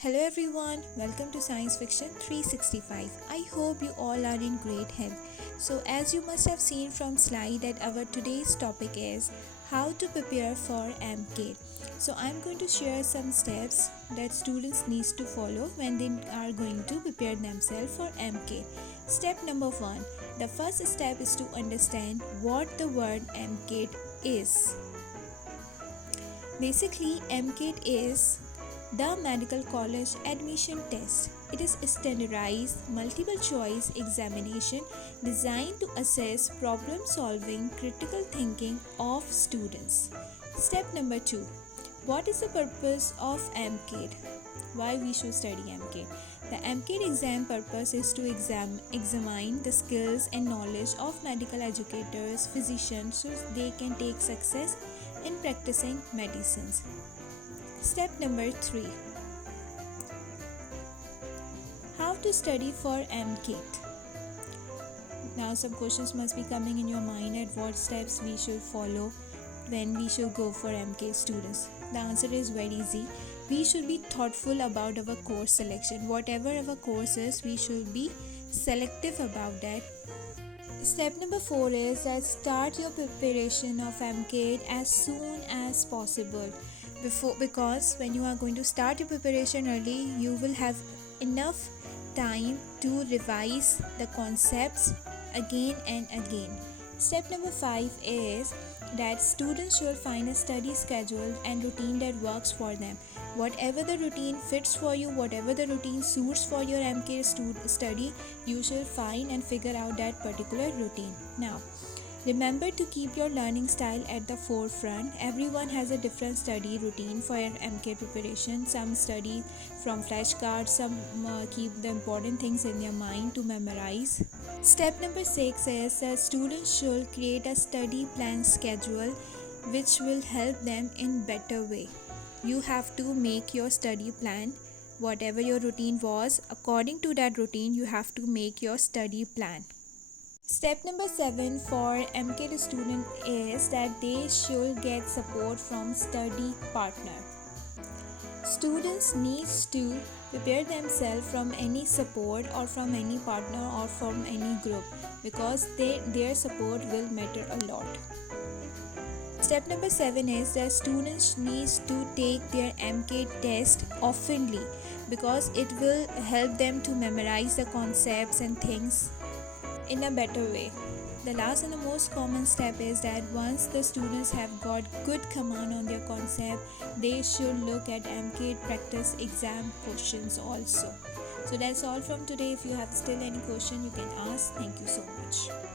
Hello everyone, welcome to Science Fiction 365. I hope you all are in great health. So as you must have seen from slide that our today's topic is how to prepare for MCAT. So I'm going to share some steps that students needs to follow when they are going to prepare themselves for MCAT. Step number 1. The first step is to understand what the word MCAT is. Basically, MCAT is the Medical College Admission Test. It is a standardized multiple choice examination designed to assess problem solving, critical thinking of students. Step number 2. What is the purpose of MCAT? Why we should study MCAT? The MCAT exam purpose is to examine the skills and knowledge of medical educators, physicians, so they can take success in practicing medicines. Step number 3. How to study for MCAT? Now some questions must be coming in your mind at what steps we should follow when we should go for MCAT students. The answer is very easy. We should be thoughtful about our course selection. Whatever our course is, we should be selective about that. Step number 4 is that start your preparation of MCAT as soon as possible. Because when you are going to start your preparation early, you will have enough time to revise the concepts again and again. Step number 5 is that students should find a study schedule and routine that works for them. Whatever the routine fits for you, whatever the routine suits for your MCAT study, you should find and figure out that particular routine. Now, remember to keep your learning style at the forefront. Everyone has a different study routine for MCAT preparation. Some study from flashcards, some keep the important things in their mind to memorize. Step number 6 is that students should create a study plan schedule which will help them in better way. You have to make your study plan. Whatever your routine was, according to that routine, you have to make your study plan. Step number 7 for MCAT student is that they should get support from study partner. Students needs to prepare themselves from any support or from any partner or from any group because their support will matter a lot. Step number 7 is that students needs to take their MCAT test oftenly because it will help them to memorize the concepts and things in a better way. The last and the most common step is that once the students have got good command on their concept, they should look at MCAT practice exam questions also. So that's all from today. If you have still any question, you can ask. Thank you so much.